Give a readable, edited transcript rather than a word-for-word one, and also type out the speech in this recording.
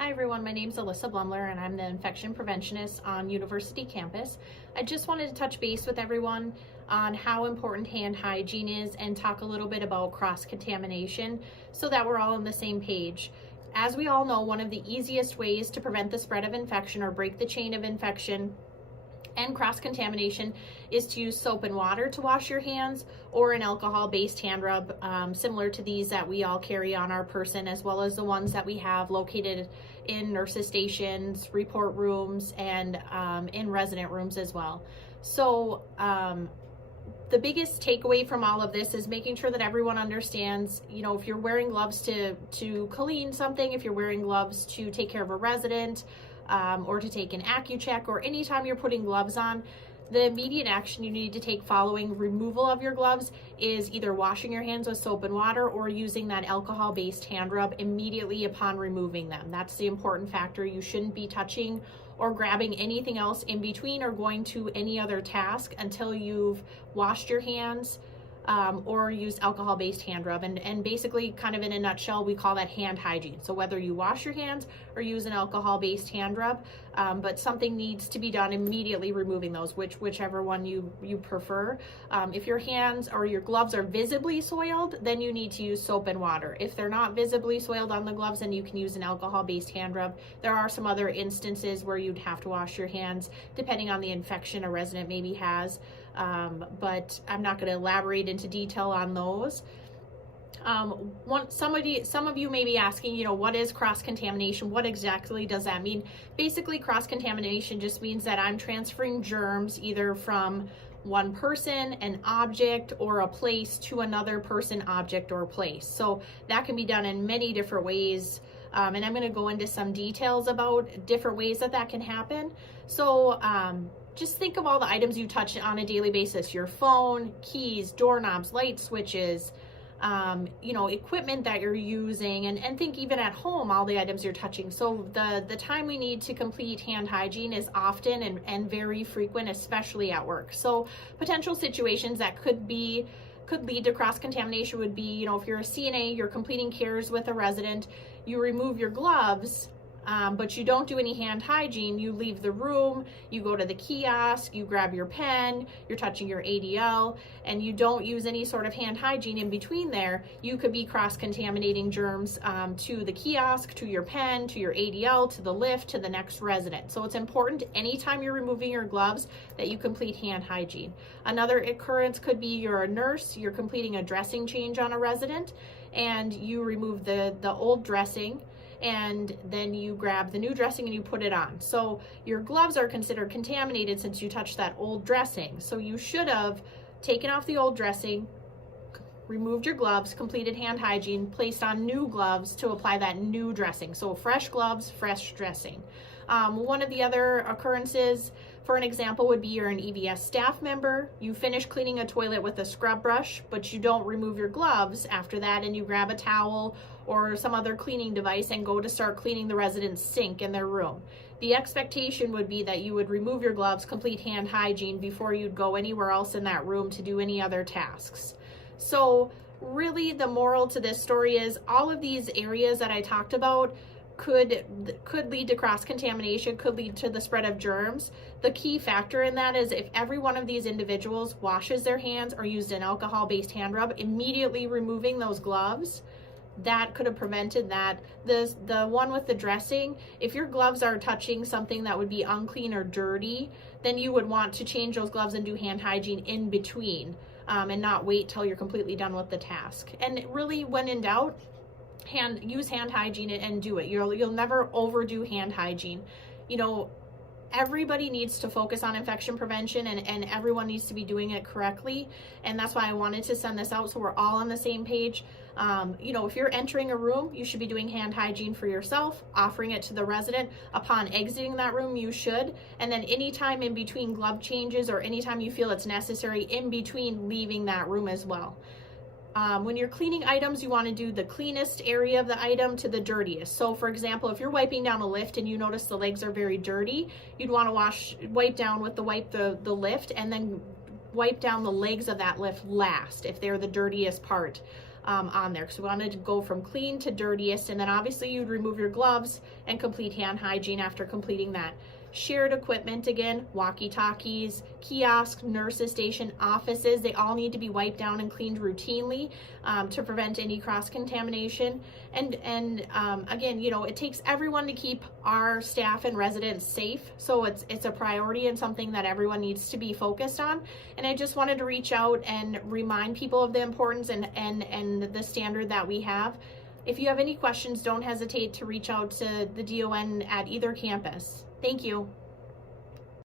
Hi everyone, my name is Alyssa Blumler and I'm the infection preventionist on University campus. I just wanted to touch base with everyone on how important hand hygiene is and talk a little bit about cross-contamination so that we're all on the same page. As we all know, one of the easiest ways to prevent the spread of infection or break the chain of infection and cross-contamination is to use soap and water to wash your hands, or an alcohol-based hand rub similar to these that we all carry on our person, as well as the ones that we have located in nurses stations, report rooms, and in resident rooms as well. So the biggest takeaway from all of this is making sure that everyone understands, if you're wearing gloves to clean something, if you're wearing gloves to take care of a resident, or to take an AccuCheck, or anytime you're putting gloves on, the immediate action you need to take following removal of your gloves is either washing your hands with soap and water or using that alcohol-based hand rub immediately upon removing them. That's the important factor. You shouldn't be touching or grabbing anything else in between or going to any other task until you've washed your hands, or use alcohol-based hand rub. And basically, kind of in a nutshell, we call that hand hygiene. So whether you wash your hands or use an alcohol-based hand rub, but something needs to be done immediately removing those, whichever one you prefer. If your hands or your gloves are visibly soiled, then you need to use soap and water. If they're not visibly soiled on the gloves, then you can use an alcohol-based hand rub. There are some other instances where you'd have to wash your hands depending on the infection a resident maybe has. But I'm not going to elaborate into detail on those. Some of you may be asking, what is cross-contamination? What exactly does that mean? Basically, cross-contamination just means that I'm transferring germs either from one person, an object, or a place to another person, object, or place. So that can be done in many different ways. And I'm going to go into some details about different ways that can happen. So, just think of all the items you touch on a daily basis: your phone, keys, doorknobs, light switches, equipment that you're using, and think even at home, all the items you're touching. So the time we need to complete hand hygiene is often and very frequent, especially at work. So potential situations that could lead to cross-contamination would be, if you're a CNA, you're completing cares with a resident, you remove your gloves, but you don't do any hand hygiene. You leave the room, you go to the kiosk, you grab your pen, you're touching your ADL, and you don't use any sort of hand hygiene in between there. You could be cross-contaminating germs to the kiosk, to your pen, to your ADL, to the lift, to the next resident. So it's important anytime you're removing your gloves that you complete hand hygiene. Another occurrence could be you're a nurse, you're completing a dressing change on a resident, and you remove the old dressing, and then you grab the new dressing and you put it on. So your gloves are considered contaminated since you touched that old dressing. So you should have taken off the old dressing, removed your gloves, completed hand hygiene, placed on new gloves to apply that new dressing. So fresh gloves, fresh dressing. One of the other occurrences, for an example, would be you're an EVS staff member, you finish cleaning a toilet with a scrub brush, but you don't remove your gloves after that, and you grab a towel or some other cleaning device and go to start cleaning the resident's sink in their room. The expectation would be that you would remove your gloves, complete hand hygiene before you'd go anywhere else in that room to do any other tasks. So really the moral to this story is all of these areas that I talked about could lead to cross-contamination, could lead to the spread of germs. The key factor in that is if every one of these individuals washes their hands or used an alcohol-based hand rub, immediately removing those gloves, that could have prevented that. The one with the dressing, if your gloves are touching something that would be unclean or dirty, then you would want to change those gloves and do hand hygiene in between, and not wait till you're completely done with the task. And really, when in doubt, use hand hygiene and do it. You'll never overdo hand hygiene. Everybody needs to focus on infection prevention, and everyone needs to be doing it correctly. And that's why I wanted to send this out so we're all on the same page. If you're entering a room, you should be doing hand hygiene for yourself, offering it to the resident. Upon exiting that room, you should. And then anytime in between glove changes or anytime you feel it's necessary in between leaving that room as well. When you're cleaning items, you want to do the cleanest area of the item to the dirtiest. So for example, if you're wiping down a lift and you notice the legs are very dirty, you'd want to wipe down with the lift, and then wipe down the legs of that lift last if they're the dirtiest part. on there, because we wanted to go from clean to dirtiest. And then obviously you'd remove your gloves and complete hand hygiene after completing that. Shared equipment, again, walkie-talkies, kiosks, nurses station, offices, they all need to be wiped down and cleaned routinely to prevent any cross-contamination. And again, you know, it takes everyone to keep our staff and residents safe, so it's a priority and something that everyone needs to be focused on. And I just wanted to reach out and remind people of the importance and the standard that we have. If you have any questions, don't hesitate to reach out to the DON at either campus. Thank you.